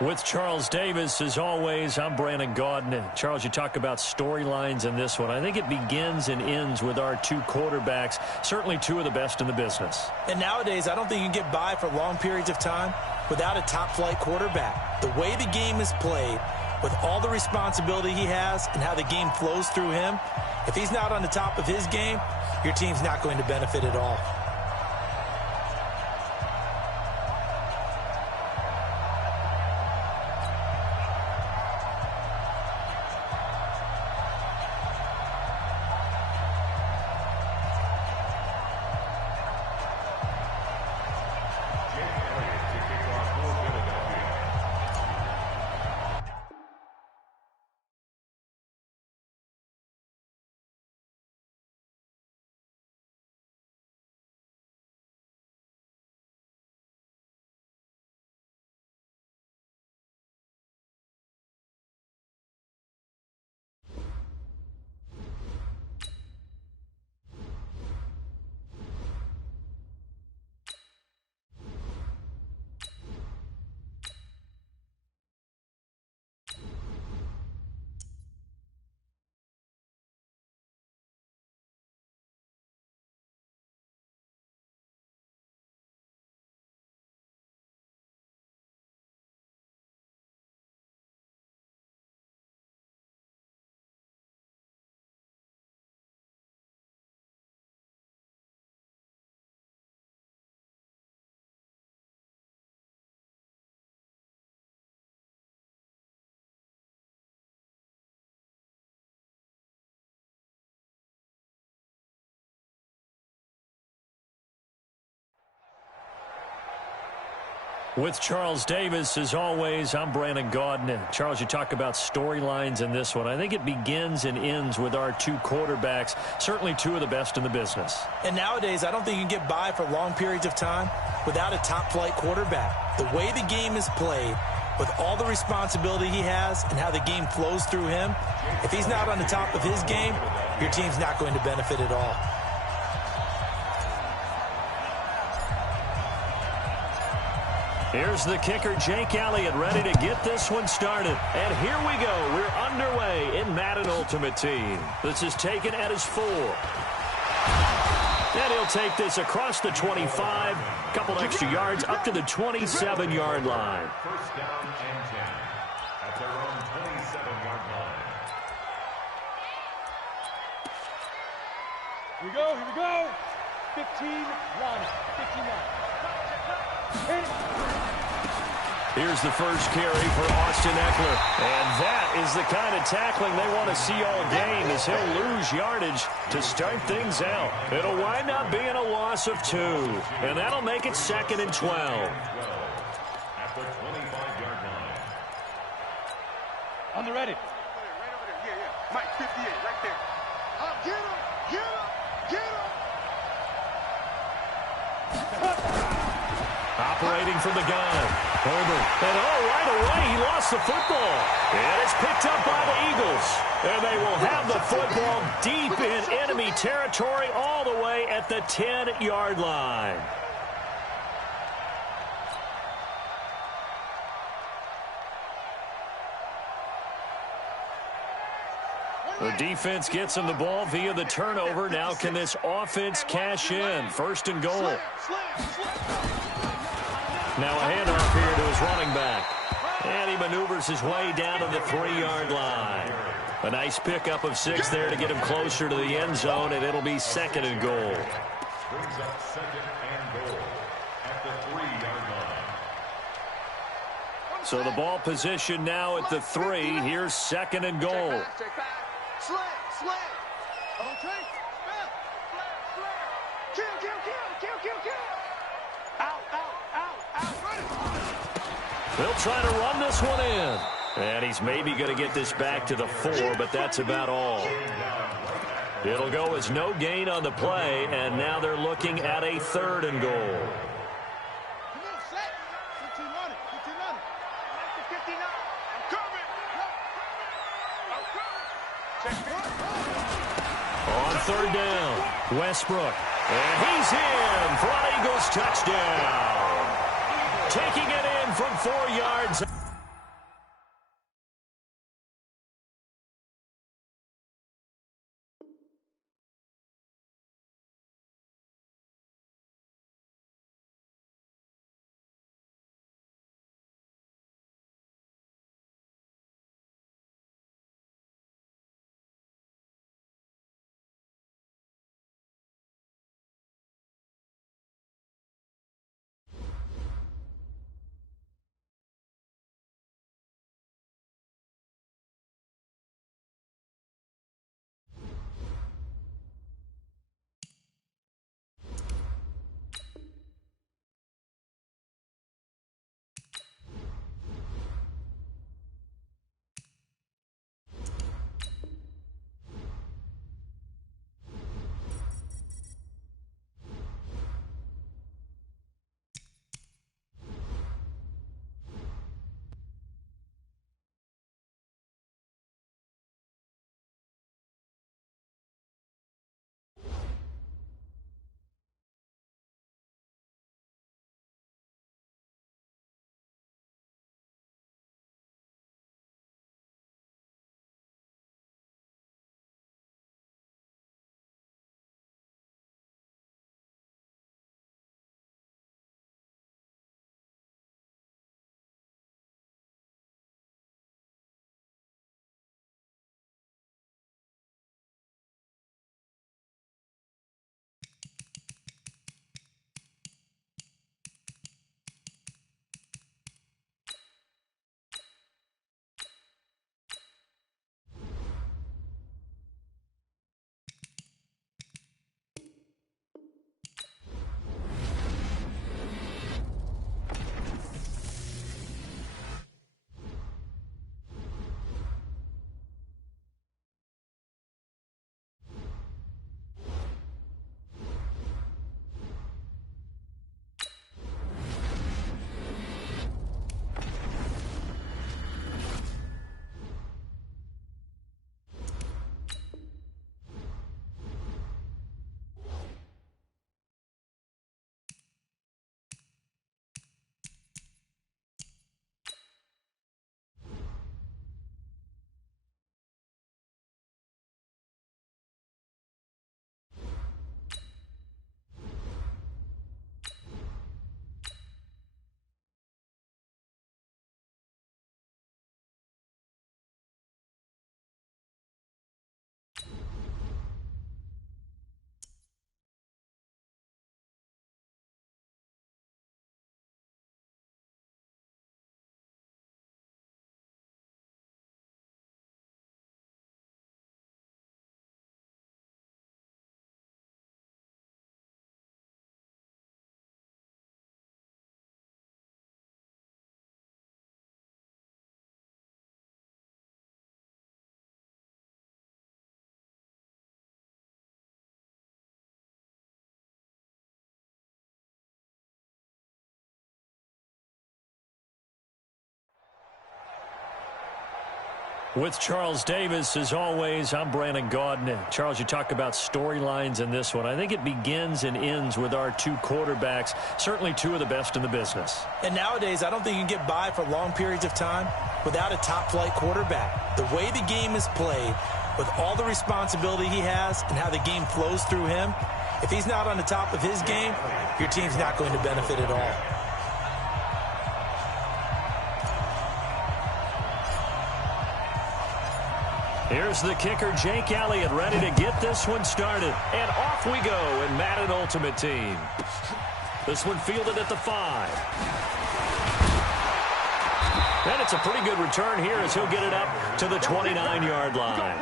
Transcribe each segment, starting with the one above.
With Charles Davis, as always, I'm Brandon Gaudin. Charles, you talk about storylines in this one. I think it begins and ends with our two quarterbacks, certainly two of the best in the business. And nowadays, I don't think you can get by for long periods of time without a top-flight quarterback. The way the game is played, with all the responsibility he has and how the game flows through him, if he's not on the top of his game, your team's not going to benefit at all. With Charles Davis, as always, I'm Brandon Gaudin. Charles, you talk about storylines in this one. I think it begins and ends with our two quarterbacks, certainly two of the best in the business. And nowadays, I don't think you can get by for long periods of time without a top-flight quarterback. The way the game is played, with all the responsibility he has and how the game flows through him, if he's not on the top of his game, your team's not going to benefit at all. Here's the kicker, Jake Elliott, ready to get this one started. And here we go. We're underway in Madden Ultimate Team. This is taken at his 4. And he'll take this across the 25, couple extra yards up to the 27-yard line. First down and 10 at their own 27-yard line. Here we go, here we go. 15, run, 15 run. Here's the first carry for Austin Eckler. And that is the kind of tackling they want to see all game, as he'll lose yardage to start things out. It'll wind up being a loss of 2. And that'll make it 2nd and 12. At the 25-yard line. On the ready. Right over there. Yeah. Mike 58, right there. Get him! Get him! Get him! Operating from the gun. Herbert. And right away, he lost the football. And it's picked up by the Eagles. And they will have the football deep in enemy territory all the way at the 10-yard line. The defense gets him the ball via the turnover. Now can this offense cash in? 1st and goal. Now a handoff here to his running back. And he maneuvers his way down to the 3-yard line. A nice pickup of 6 there to get him closer to the end zone, and it'll be 2nd and goal. Brings up 2nd and goal at the 3-yard line. So the ball position now at the 3. Here's 2nd and goal. Slam! Okay. Kill! Out! They'll try to run this one in. And he's maybe going to get this back to the 4, but that's about all. It'll go as no gain on the play, and now they're looking at a 3rd and goal. Come on, set. 15 running. 59. I'm coming. On 3rd down, Westbrook. And he's in for an Eagles touchdown. Taking it in from 4 yards. With Charles Davis, as always, I'm Brandon Gaudin. Charles, you talk about storylines in this one. I think it begins and ends with our two quarterbacks, certainly two of the best in the business. And nowadays, I don't think you can get by for long periods of time without a top-flight quarterback. The way the game is played, with all the responsibility he has and how the game flows through him, if he's not on the top of his game, your team's not going to benefit at all. Here's the kicker, Jake Elliott, ready to get this one started. And off we go in Madden Ultimate Team. This one fielded at the 5. And it's a pretty good return here as he'll get it up to the 29-yard line.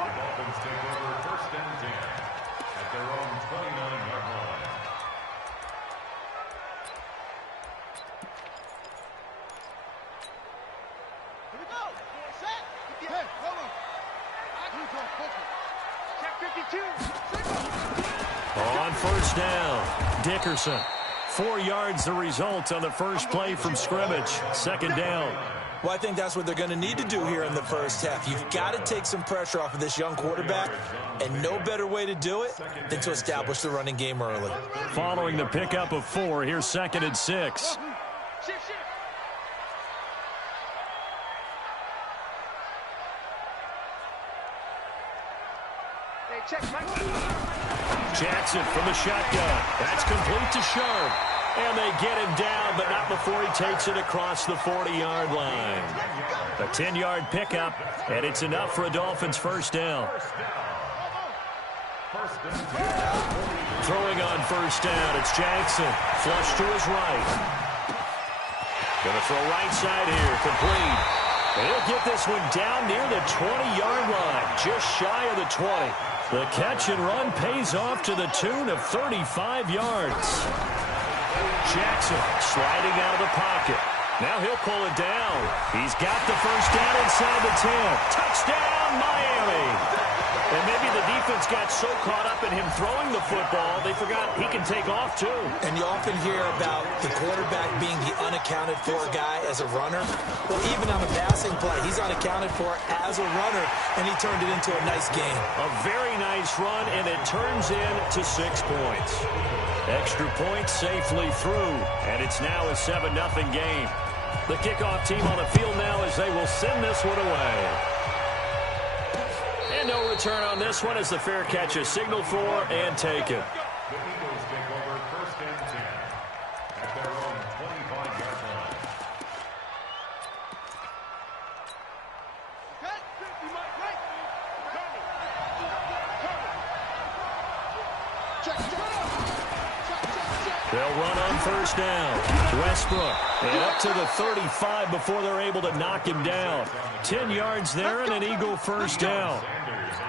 On first down, Dickerson. 4 yards the result on the first play from scrimmage. Second down. Well, I think that's what they're going to need to do here in the first half. You've got to take some pressure off of this young quarterback, and no better way to do it than to establish the running game early. Following the pickup of 4, here's 2nd and 6. Jackson from the shotgun. That's complete to Sharp. And they get him down, but not before he takes it across the 40-yard line. A 10-yard pickup, and it's enough for a Dolphins first down. Throwing on first down, it's Jackson. Flush to his right. Gonna throw right side here, complete. And he'll get this one down near the 20-yard line, just shy of the 20. The catch and run pays off to the tune of 35 yards. Jackson sliding out of the pocket. Now he'll pull it down. He's got the first down inside the 10. Touchdown, Miami. And maybe the defense got so caught up in him throwing the football, they forgot he can take off too. And you often hear about the quarterback being the unaccounted for guy as a runner. Well, even on a passing play, he's unaccounted for as a runner, and he turned it into a nice game. A very nice run, and it turns into 6 points. Extra points safely through, and it's now a 7-0 game. The kickoff team on the field now as they will send this one away. And no return on this one as the fair catch is signaled for and taken. The Eagles take over 1st and 10 at their own 25-yard line. They'll run on first down. Westbrook, and up to the 35 before they're able to knock him down. 10 yards there and an Eagle first down.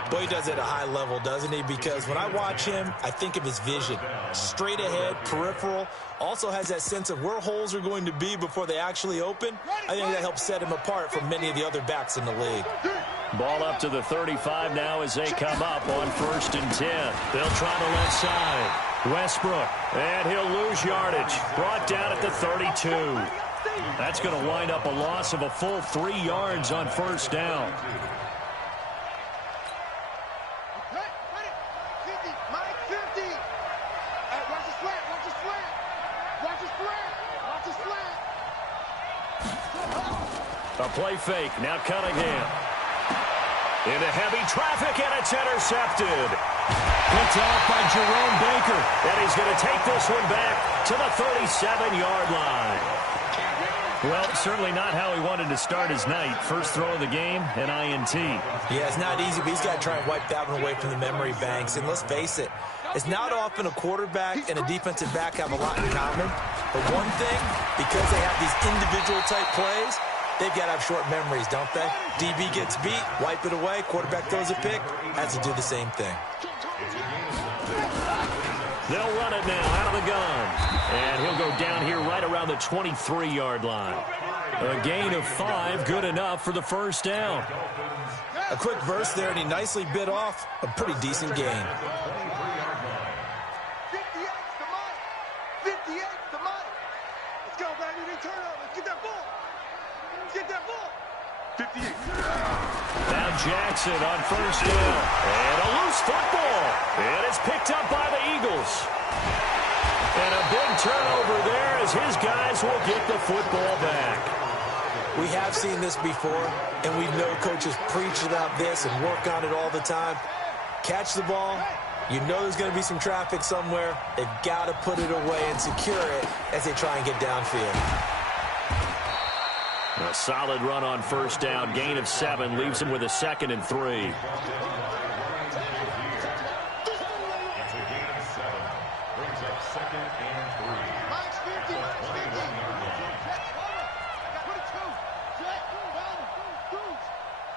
Boy, he does it at a high level, doesn't he? Because when I watch him, I think of his vision. Straight ahead, peripheral. Also has that sense of where holes are going to be before they actually open. I think that helps set him apart from many of the other backs in the league. Ball up to the 35 now as they come up on 1st and 10. They'll try the left side. Westbrook, and he'll lose yardage. Brought down at the 32. That's going to wind up a loss of a full 3 yards on first down. A play fake, now Cunningham. Into heavy traffic, and it's intercepted. Picked off by Jerome Baker, and he's going to take this one back to the 37-yard line. Well, certainly not how he wanted to start his night. First throw of the game, an INT. Yeah, it's not easy, but he's got to try and wipe that one away from the memory banks. And let's face it, it's not often a quarterback and a defensive back have a lot in common. But one thing, because they have these individual type plays, they've got to have short memories, don't they? DB gets beat, wipe it away, quarterback throws a pick, has to do the same thing. They'll run it now out of the gun. And he'll go down here right around the 23-yard line. A gain of 5, good enough for the first down. A quick burst there, and he nicely bit off a pretty decent gain. 58 to Mike. 58 to Mike. Let's go, baby. They turn over. Get that ball. Get that ball. 58. Now Jackson on first down. And a loose football. And it's picked up by the Eagles. And a big turnover there as his guys will get the football back. We have seen this before, and we know coaches preach about this and work on it all the time. Catch the ball. You know there's going to be some traffic somewhere. They've got to put it away and secure it as they try and get downfield. A solid run on first down. Gain of 7 leaves him with a 2nd and 3.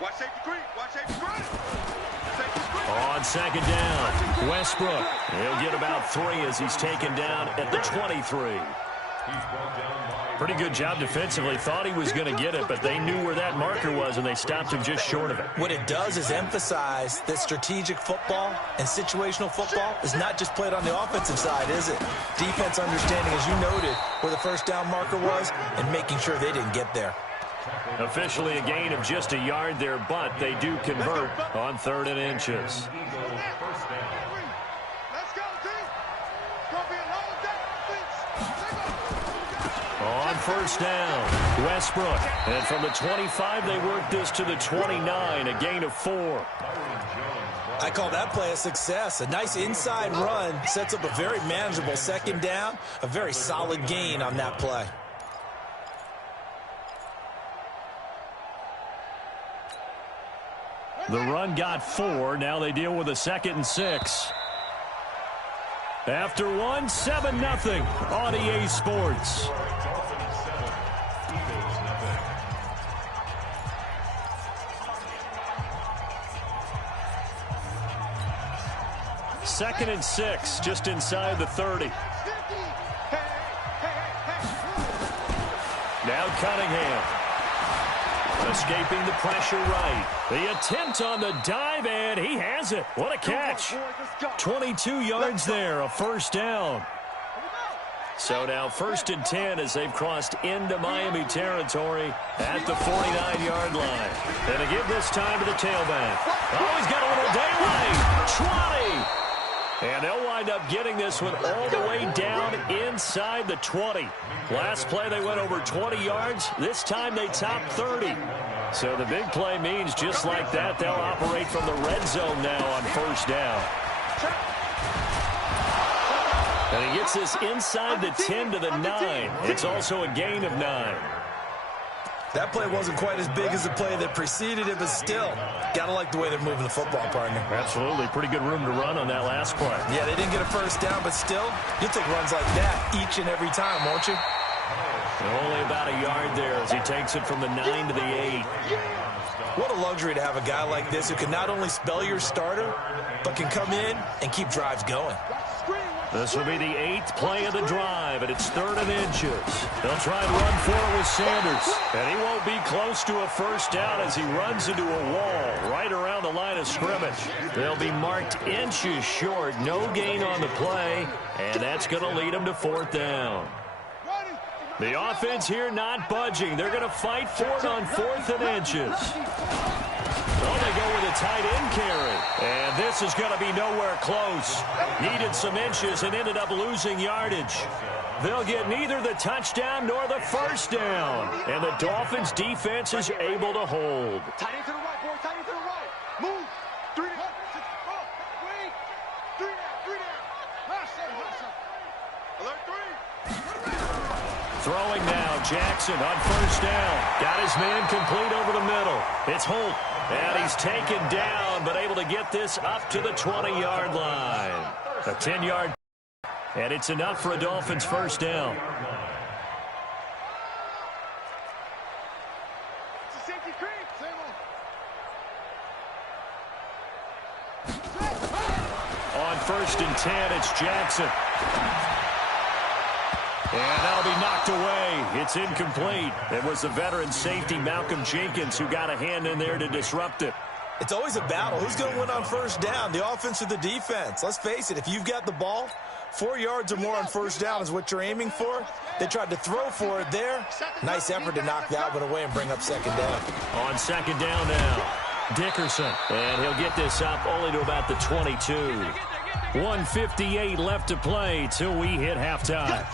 Watch safety green. Watch safety green. On second down, Westbrook. He'll get about 3 as he's taken down at the 23. Pretty good job defensively. Thought he was going to get it, but they knew where that marker was, and they stopped him just short of it. What it does is emphasize that strategic football and situational football is not just played on the offensive side, is it? Defense understanding, as you noted, where the first down marker was and making sure they didn't get there. Officially a gain of just a yard there, but they do convert on 3rd and inches. On first down, Westbrook. And from the 25, they work this to the 29, a gain of 4. I call that play a success. A nice inside run sets up a very manageable 2nd down, a very solid gain on that play. The run got 4. Now they deal with a 2nd and 6. After 1, 7-0 on EA Sports. Second and 6, just inside the 30. Now Cunningham. Escaping the pressure right. The attempt on the dive, and he has it. What a catch. 22 yards there, a first down. So now 1st and 10 as they've crossed into Miami territory at the 49-yard line. And to give this time to the tailback. Oh, he's got a little daylight. 20. And they'll wind up getting this one all the way down inside the 20. Last play they went over 20 yards. This time they top 30. So the big play means just like that, they'll operate from the red zone now on first down. And he gets this inside the 10 to the 9. It's also a gain of 9. That play wasn't quite as big as the play that preceded it, but still, gotta like the way they're moving the football, partner. Absolutely. Pretty good room to run on that last play. Yeah, they didn't get a first down, but still, you'll take runs like that each and every time, won't you? Only about a yard there as he takes it from the 9 to the 8. What a luxury to have a guy like this who can not only spell your starter, but can come in and keep drives going. This will be the 8th play of the drive, and it's 3rd and inches. They'll try and run for it with Sanders, and he won't be close to a first down as he runs into a wall right around the line of scrimmage. They'll be marked inches short, no gain on the play, and that's going to lead them to 4th down. The offense here not budging. They're going to fight for it on 4th and inches. Well, they go with a tight end carry. And this is going to be nowhere close. Needed some inches and ended up losing yardage. They'll get neither the touchdown nor the first down. And the Dolphins' defense is able to hold. Tight end to the right, boy. Tight end to the right. Move. 3 down. 3 down. Alert 3. Throwing now, Jackson on first down. Got his man complete over the middle. It's Holt. And he's taken down, but able to get this up to the 20-yard line. A 10-yard, and it's enough for a Dolphins first down. On 1st and 10, it's Jackson. And that'll be knocked away. It's incomplete. It was the veteran safety, Malcolm Jenkins, who got a hand in there to disrupt it. It's always a battle. Who's going to win on first down, the offense or the defense? Let's face it, if you've got the ball, 4 yards or more on first down is what you're aiming for. They tried to throw for it there. Nice effort to knock that one away and bring up second down. On second down now, Dickerson. And he'll get this up only to about the 22. 1:58 left to play till we hit halftime.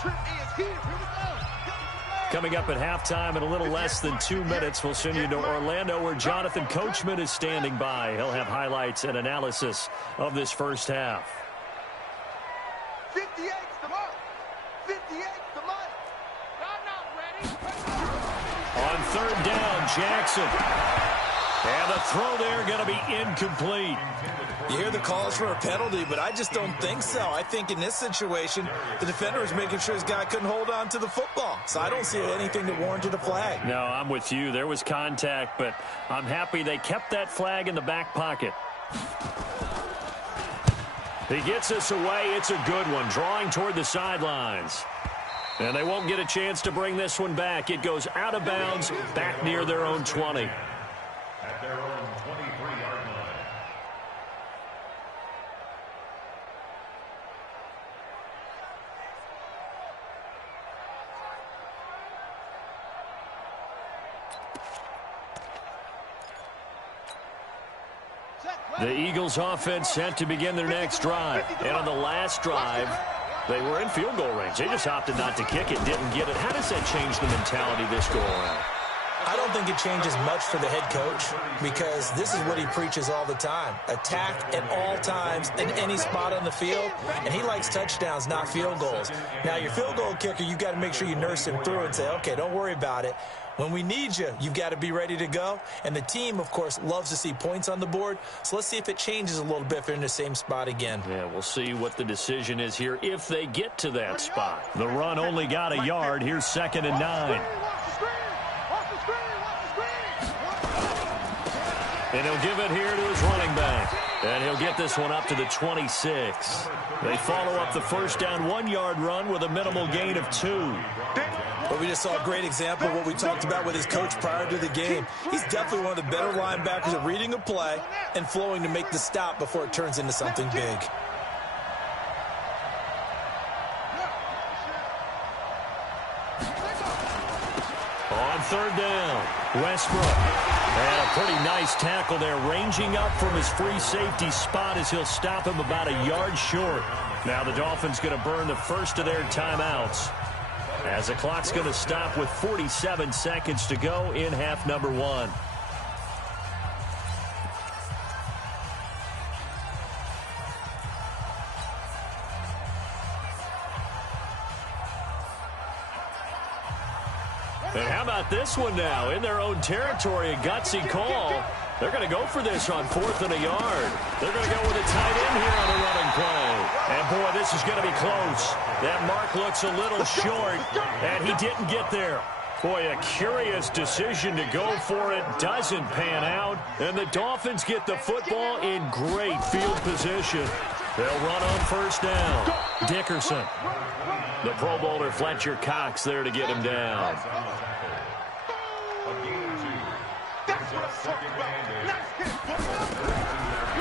Coming up at halftime in a little less than 2 minutes, we'll send you to Orlando where Jonathan Coachman is standing by. He'll have highlights and analysis of this first half. 58's the mark. 58's the mark. I'm not ready. On third down, Jackson. And the throw there going to be incomplete. You hear the calls for a penalty, but I just don't think so. I think in this situation, the defender was making sure his guy couldn't hold on to the football. So I don't see anything that warranted a flag. No, I'm with you. There was contact, but I'm happy they kept that flag in the back pocket. He gets us away. It's a good one, drawing toward the sidelines. And they won't get a chance to bring this one back. It goes out of bounds, back near their own 20. At their own 23-yard line. The Eagles offense set to begin their next drive. And on the last drive, they were in field goal range. They just opted not to kick it, didn't get it. How does that change the mentality this go around? I don't think it changes much for the head coach because this is what he preaches all the time. Attack at all times in any spot on the field, and he likes touchdowns, not field goals. Now, your field goal kicker, you've got to make sure you nurse him through and say, okay, don't worry about it. When we need you, you've got to be ready to go. And the team, of course, loves to see points on the board. So let's see if it changes a little bit if they're in the same spot again. Yeah, we'll see what the decision is here if they get to that spot. The run only got a yard. Here's 2nd and 9. And he'll give it here to his running back. And he'll get this one up to the 26. They follow up the first down 1-yard run with a minimal gain of 2. But we just saw a great example of what we talked about with his coach prior to the game. He's definitely one of the better linebackers at reading a play and flowing to make the stop before it turns into something big. On third down, Westbrook. And a pretty nice tackle there, ranging up from his free safety spot as he'll stop him about a yard short. Now the Dolphins going to burn the first of their timeouts as the clock's going to stop with 47 seconds to go in half number 1. And how about this one now? In their own territory, a gutsy call. They're going to go for this on 4th and a yard. They're going to go with a tight end here on the running play. And, boy, this is going to be close. That mark looks a little short, and he didn't get there. Boy, a curious decision to go for it. Doesn't pan out. And the Dolphins get the football in great field position. They'll run on first down. Dickerson. The Pro Bowler Fletcher Cox there to get him down.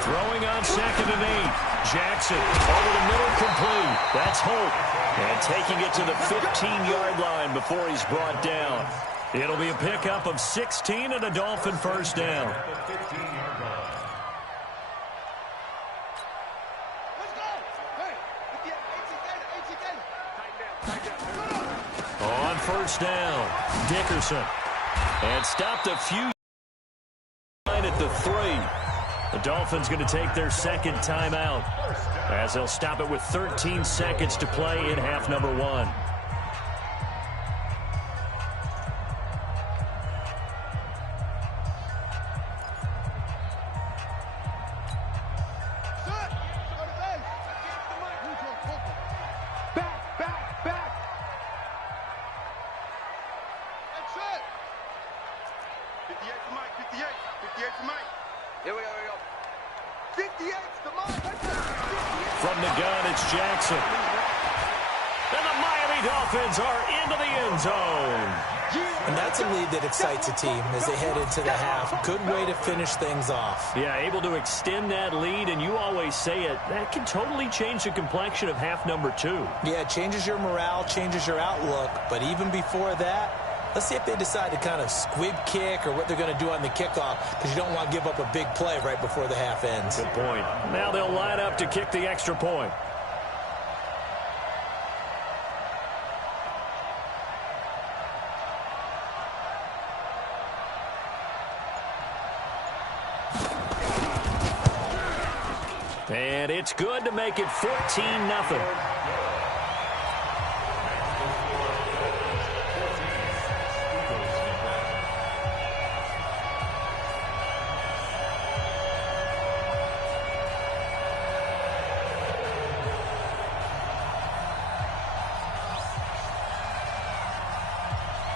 Throwing on 2nd and 8. Jackson over the middle, complete. That's Hope. And taking it to the 15-yard line before he's brought down. It'll be a pickup of 16 and a Dolphin first down. On first down, Dickerson. And stopped a few at the 3. The Dolphins going to take their second timeout as they'll stop it with 13 seconds to play in half number 1. From the gun, it's Jackson. And the Miami Dolphins are into the end zone. And that's a lead that excites a team as they head into the half. Good way to finish things off. Yeah, able to extend that lead, and you always say it, that can totally change the complexion of half number 2. Yeah, it changes your morale, changes your outlook. But even before that, let's see if they decide to kind of squib kick or what they're going to do on the kickoff, because you don't want to give up a big play right before the half ends. Good point. Now they'll line up to kick the extra point. And it's good to make it 14-0.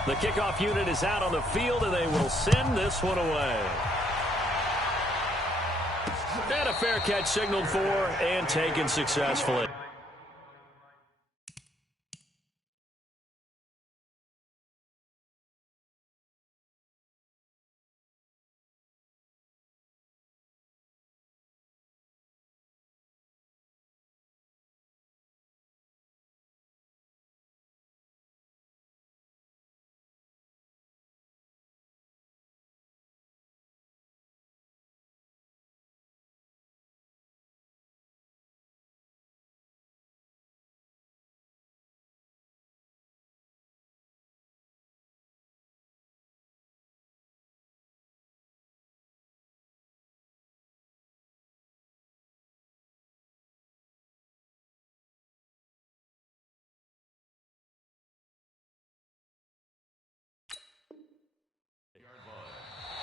The kickoff unit is out on the field, and they will send this one away. And a fair catch signaled for and taken successfully.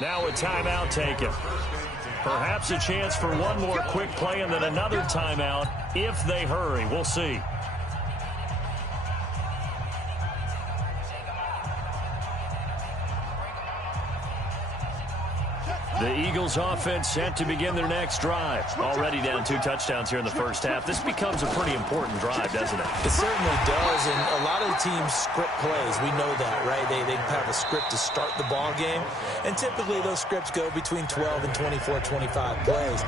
Now a timeout taken. Perhaps a chance for one more quick play and then another timeout if they hurry. We'll see. The Eagles offense set to begin their next drive. Already down 2 touchdowns here in the first half. This becomes a pretty important drive, doesn't it? It certainly does, and a lot of the teams script plays. We know that, right? They have a script to start the ball game, and typically those scripts go between 12 and 24, 25 plays.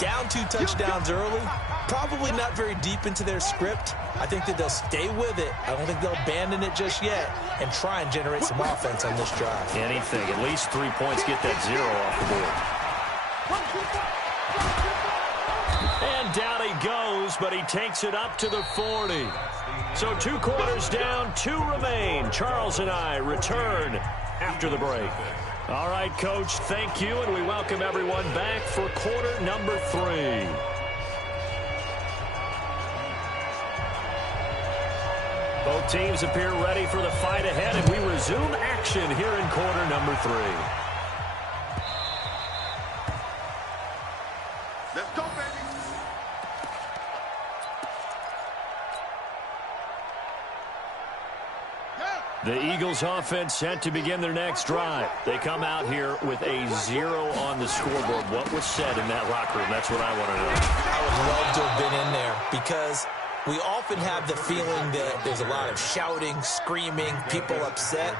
Down 2 touchdowns early, probably not very deep into their script. I think that they'll stay with it. I don't think they'll abandon it just yet and try and generate some offense on this drive. Anything. At least 3 points, get that 0 off the board. And down he goes, but he takes it up to the 40. So 2 quarters down, 2 remain. Charles and I return after the break. All right, Coach, thank you, and we welcome everyone back for quarter number 3. Both teams appear ready for the fight ahead, and we resume action here in quarter number 3. Let's go, baby. The Eagles offense set to begin their next drive. They come out here with a 0 on the scoreboard. What was said in that locker room? That's what I want to know. I would love to have been in there because we often have the feeling that there's a lot of shouting, screaming, people upset.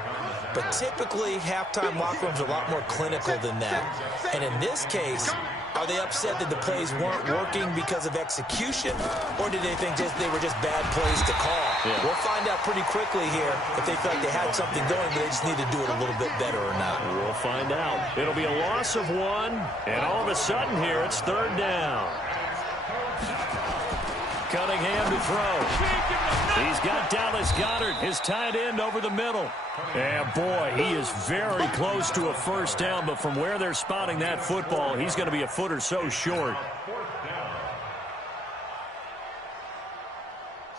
But typically, halftime locker rooms are a lot more clinical than that. And in this case, are they upset that the plays weren't working because of execution, or did they think they were just bad plays to call? Yeah. We'll find out pretty quickly here if they felt like they had something going, but they just need to do it a little bit better or not. We'll find out. It'll be a loss of 1, and all of a sudden here, it's 3rd down. Cunningham to throw. He's got Dallas Goedert, his tight end, over the middle. And boy, he is very close to a first down, but from where they're spotting that football, he's going to be a foot or so short.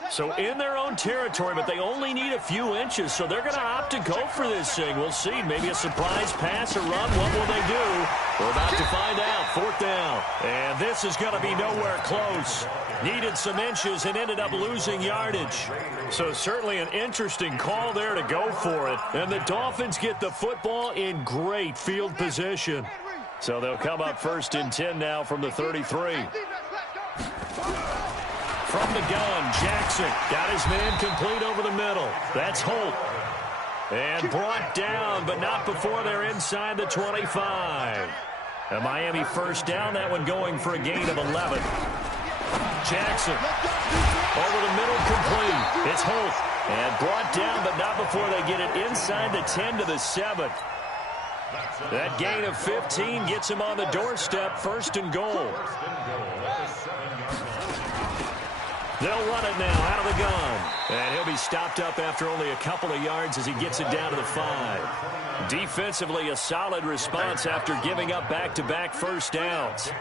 So in their own territory, but they only need a few inches, so they're going to opt to go for this thing. We'll see. Maybe a surprise pass or run. What will they do? We're about to find out. 4th down. And this is going to be nowhere close. Needed some inches and ended up losing yardage. So certainly an interesting call there to go for it. And the Dolphins get the football in great field position. So they'll come up 1st and 10 now from the 33. From the gun, Jackson got his man complete over the middle. That's Holt. And brought down, but not before they're inside the 25. A Miami first down, that one going for a gain of 11. Jackson over the middle, complete. It's Holt. And brought down, but not before they get it inside the 10 to the 7. That gain of 15 gets him on the doorstep, first and goal. They'll run it now out of the gun. And he'll be stopped up after only a couple of yards as he gets it down to the 5. Defensively, a solid response after giving up back-to-back first downs.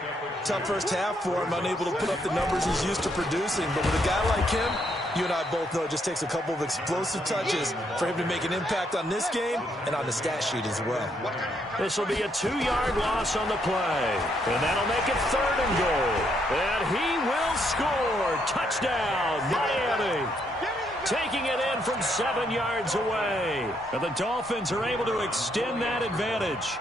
Tough first half for him, unable to put up the numbers he's used to producing. But with a guy like him, you and I both know it just takes a couple of explosive touches for him to make an impact on this game and on the stat sheet as well. This will be a 2-yard loss on the play. And that'll make it third and goal. And he will score. Touchdown, Miami. Taking it in from 7 yards away. And the Dolphins are able to extend that advantage.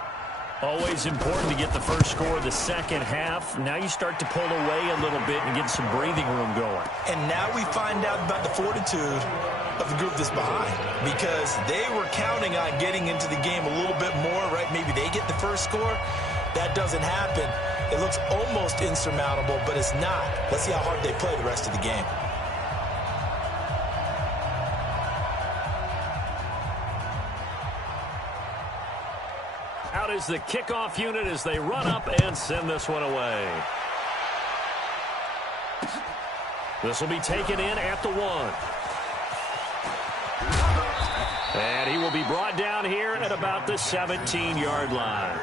Always important to get the first score of the second half. Now you start to pull away a little bit and get some breathing room going. And now we find out about the fortitude of the group that's behind, because they were counting on getting into the game a little bit more, right? Maybe they get the first score. That doesn't happen. It looks almost insurmountable, but it's not. Let's see how hard they play the rest of the game. Out is the kickoff unit as they run up and send this one away. This will be taken in at the 1. And he will be brought down here at about the 17-yard line.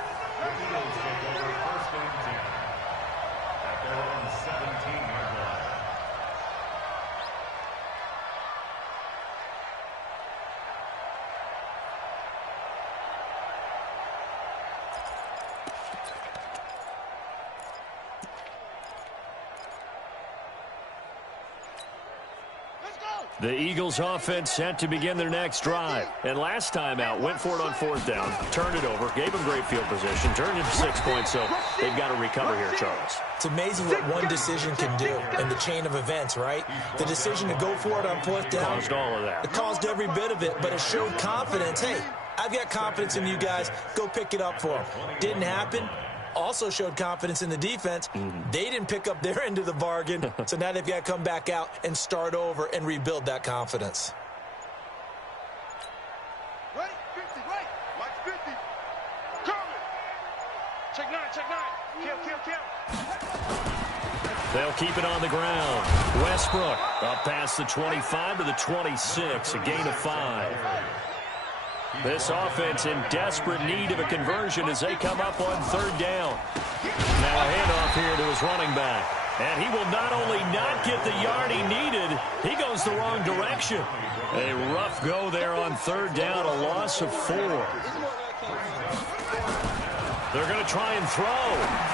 The Eagles offense set to begin their next drive. And last time out, went for it on 4th down, turned it over, gave them great field position, turned it to 6 points, so they've got to recover here, Charles. It's amazing what one decision can do in the chain of events, right? The decision to go for it on 4th down. Caused all of that. It caused every bit of it, but it showed confidence. Hey, I've got confidence in you guys. Go pick it up for them. Didn't happen. Also showed confidence in the defense. They didn't pick up their end of the bargain, so now they've got to come back out and start over and rebuild that confidence. Right, 50, right. Mike 50. Coming. Check 9, check 9. Kill. They'll keep it on the ground. Westbrook up past the 25 to the 26, a gain of 5. This offense in desperate need of a conversion as they come up on 3rd down. Now a handoff here to his running back. And he will not only not get the yard he needed, he goes the wrong direction. A rough go there on 3rd down, a loss of 4. They're going to try and throw.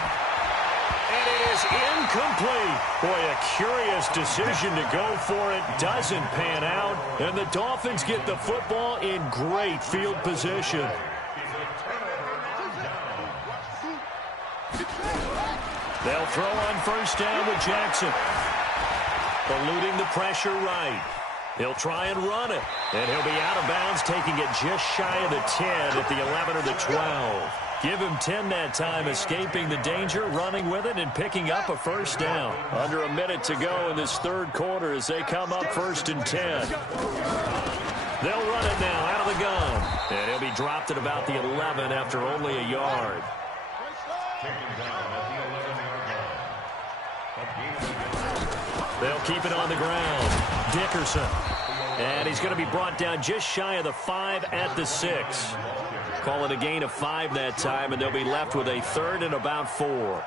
And it is incomplete. Boy, a curious decision to go for it. Doesn't pan out. And the Dolphins get the football in great field position. They'll throw on 1st down with Jackson. Eluding the pressure right. He'll try and run it. And he'll be out of bounds, taking it just shy of the 10 at the 11 or the 12. Give him 10 that time, escaping the danger, running with it, and picking up a 1st down. Under a minute to go in this 3rd quarter as they come up 1st and 10. They'll run it now out of the gun. And he'll be dropped at about the 11 after only a yard. They'll keep it on the ground. Dickerson. And he's going to be brought down just shy of the 5 at the 6. Call it a gain of 5 that time, and they'll be left with a 3rd and about 4.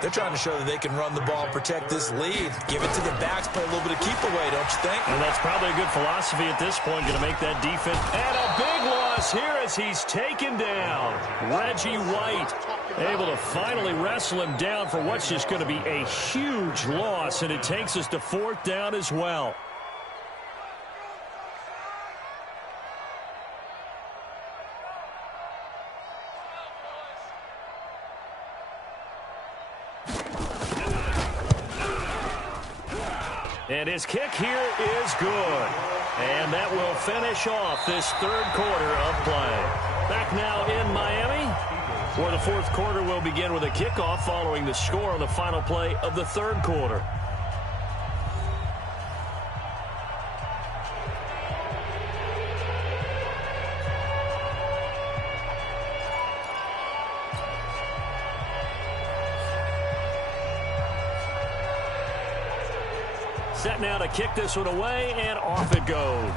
They're trying to show that they can run the ball and protect this lead. Give it to the backs, play a little bit of keep away, don't you think? And that's probably a good philosophy at this point, going to make that defense. And a big loss here as he's taken down. Reggie White able to finally wrestle him down for what's just going to be a huge loss, and it takes us to 4th down as well. And his kick here is good. And that will finish off this third quarter of play. Back now in Miami, where the fourth quarter will begin with a kickoff following the score on the final play of the third quarter. Set now to kick this one away, and off it goes.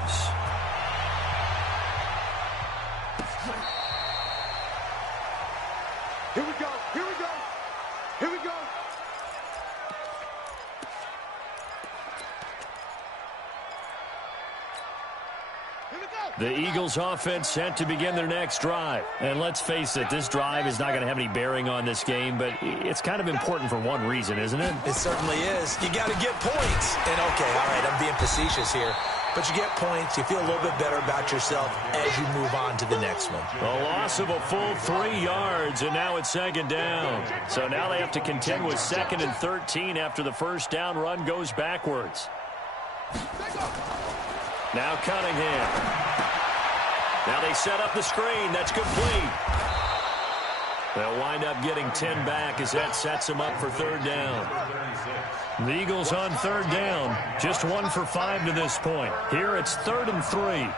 Here we go, here we go, here we go. The Eagles offense set to begin their next drive. And let's face it, this drive is not going to have any bearing on this game, but it's kind of important for one reason, isn't it? It certainly is. You got to get points. And, okay, all right, I'm being facetious here. But you get points, you feel a little bit better about yourself as you move on to the next one. A loss of a full 3 yards, and now it's second down. So now they have to contend with 2nd and 13 after the first down run goes backwards. Now Cunningham. Now they set up the screen. That's complete. They'll wind up getting 10 back as that sets them up for third down. The Eagles on third down. Just 1 for 5 to this point. Here it's 3rd and 3.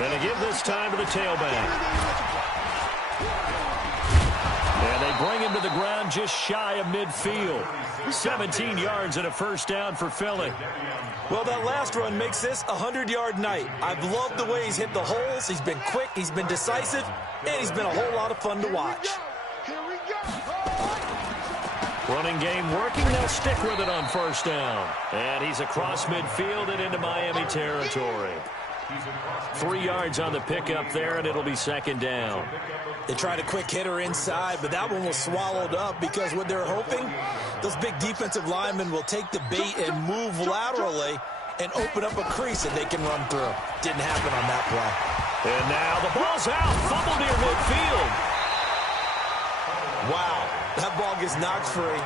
And they give this time to the tailback. And they bring him to the ground just shy of midfield. 17 yards and a first down for Philly. Well, that last run makes this a 100-yard night. I've loved the way he's hit the holes. He's been quick, he's been decisive, and he's been a whole lot of fun to watch. Running game working. They'll stick with it on first down. And he's across midfield and into Miami territory. 3 yards on the pickup there, and it'll be second down. They tried a quick hitter inside, but that one was swallowed up because what they're hoping, those big defensive linemen will take the bait and move laterally and open up a crease that they can run through. Didn't happen on that play. And now the ball's out. Fumble near midfield. Wow, that ball gets knocked free,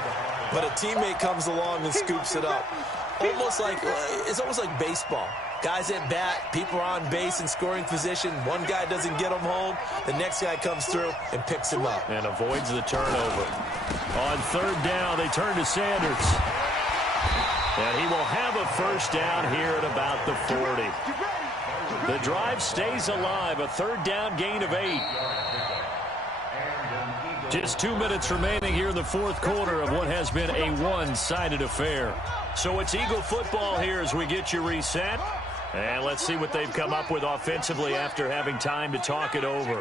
but a teammate comes along and scoops it up. It's almost like baseball. Guys at bat, people are on base in scoring position. One guy doesn't get him home. The next guy comes through and picks him up. And avoids the turnover. On third down, they turn to Sanders. And he will have a first down here at about the 40. The drive stays alive. A third down gain of 8. Just 2 minutes remaining here in the fourth quarter of what has been a one-sided affair. So it's Eagle football here as we get you reset. And let's see what they've come up with offensively after having time to talk it over.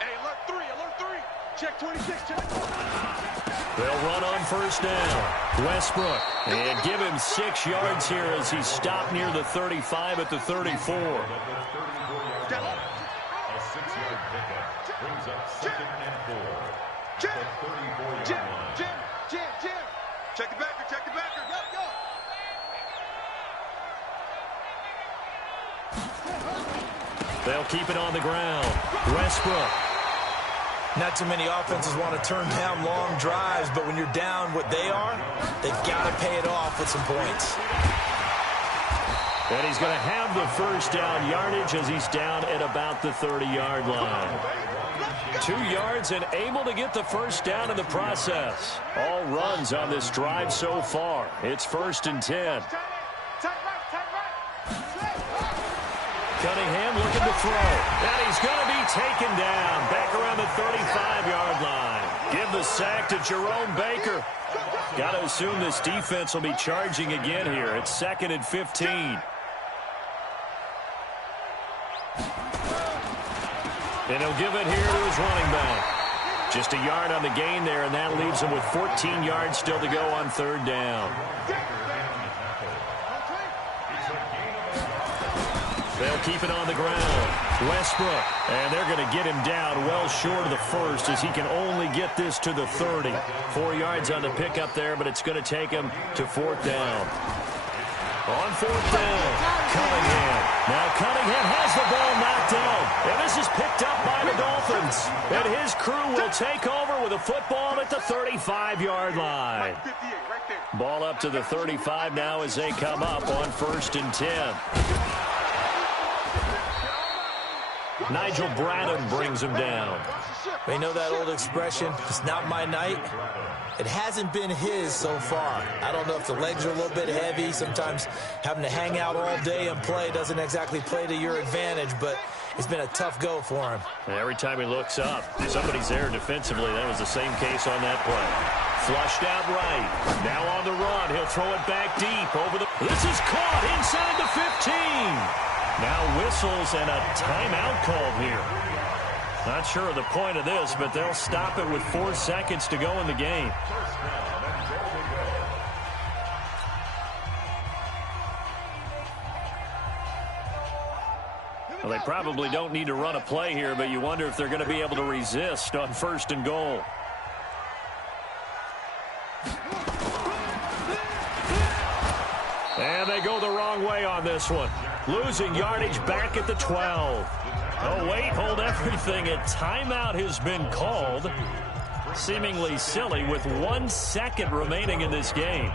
Hey, alert 3, alert 3. Check 26, check. They'll run on first down. Westbrook. And give him 6 yards here as he's stopped near the 35 at the 34. A 6-yard pickup brings up 2nd and 4. Jim, The 34-yard Jim, line. Jim. Check the backer, check the backer. Go. They'll keep it on the ground. Westbrook. Not too many offenses want to turn down long drives, but when you're down what they are, they've got to pay it off with some points. And he's going to have the first down yardage as he's down at about the 30-yard line. 2 yards and able to get the first down in the process. All runs on this drive so far. It's 1st and 10. Cunningham looking to throw. And he's going to be taken down back around the 35-yard line. Give the sack to Jerome Baker. Got to assume this defense will be charging again here. It's 2nd and 15. And he'll give it here to his running back. Just a yard on the gain there, and that leaves him with 14 yards still to go on third down. They'll keep it on the ground. Westbrook, and they're going to get him down well short of the first as he can only get this to the 30. 4 yards on the pickup there, but it's going to take him to 4th down. On fourth down, Cunningham. Now Cunningham has the ball knocked down. And this is picked up by the Dolphins. And his crew will take over with a football at the 35-yard line. Ball up to the 35 now as they come up on 1st and 10. Nigel Bradham brings him down. You know that old expression, it's not my night? It hasn't been his so far. I don't know if the legs are a little bit heavy. Sometimes having to hang out all day and play doesn't exactly play to your advantage, but it's been a tough go for him. Every time he looks up, somebody's there defensively. That was the same case on that play. Flushed out right. Now on the run. He'll throw it back deep over the... This is caught inside the 15. Now whistles and a timeout called here. Not sure of the point of this, but they'll stop it with 4 seconds to go in the game. Well, they probably don't need to run a play here, but you wonder if they're going to be able to resist on 1st and goal. And they go the wrong way on this one. Losing yardage back at the 12. Oh, wait, hold everything. A timeout has been called. Seemingly silly with 1 second remaining in this game.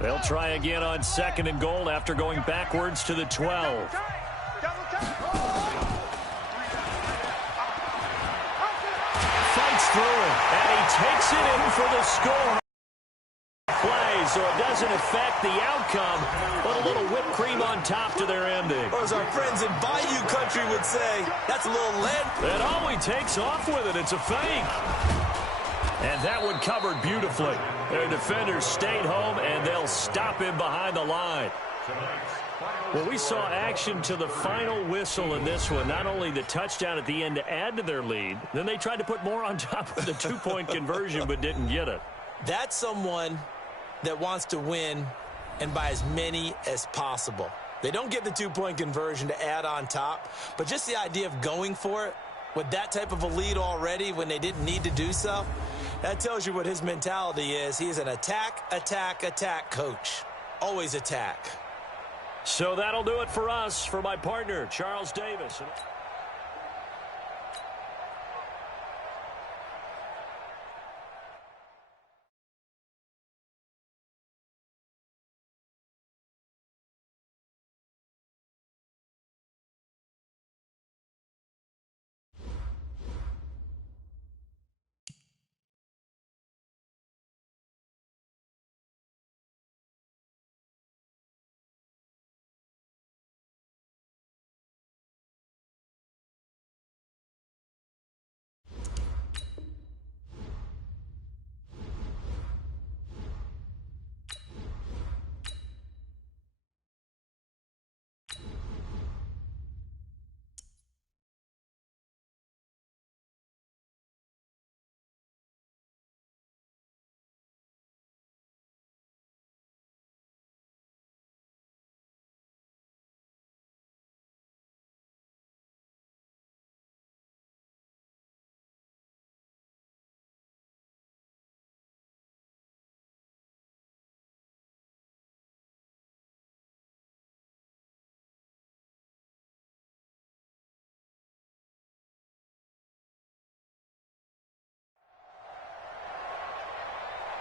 They'll try again on 2nd and goal after going backwards to the 12. Fights through it, and he takes it in for the score. Play, so it doesn't affect the outcome, but a little whipped cream on top to their ending. Or as our friends in Bayou Country would say, that's a little lead. And all he takes off with it, it's a fake. And that one covered beautifully. Their defenders stayed home, and they'll stop him behind the line. Well, we saw action to the final whistle in this one. Not only the touchdown at the end to add to their lead, then they tried to put more on top of the 2-point conversion but didn't get it. That's someone that wants to win and by as many as possible. They don't get the 2-point conversion to add on top, but just the idea of going for it with that type of a lead already when they didn't need to do so, that tells you what his mentality is. He is an attack, attack, attack coach. Always attack. So that'll do it for us. For my partner, Charles Davis.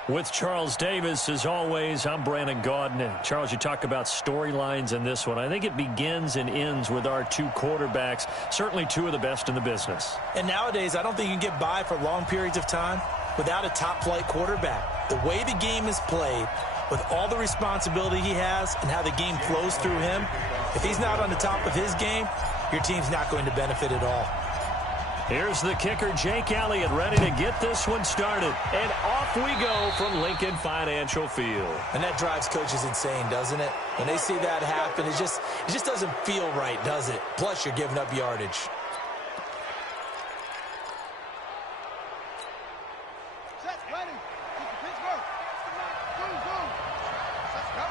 With Charles Davis, as always, I'm Brandon Gaudin. And Charles, you talk about storylines in this one. I think it begins and ends with our 2 quarterbacks, certainly 2 of the best in the business. And nowadays, I don't think you can get by for long periods of time without a top-flight quarterback. The way the game is played, with all the responsibility he has and how the game flows through him, if he's not on the top of his game, your team's not going to benefit at all. Here's the kicker, Jake Elliott, ready to get this one started. And off we go from Lincoln Financial Field. And that drives coaches insane, doesn't it? When they see that happen, it just doesn't feel right, does it? Plus, you're giving up yardage. Set, ready. Pittsburgh. Zoom. Let's go.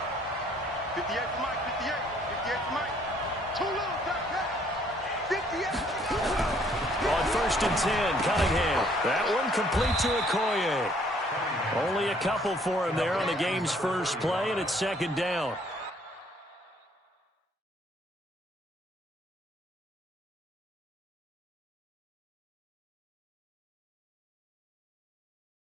58 for Mike, 58. 58 for Mike. Too little, 58. On First and 10, Cunningham. That one complete to Okoye. Only a couple for him there on the game's first play, and it's second down.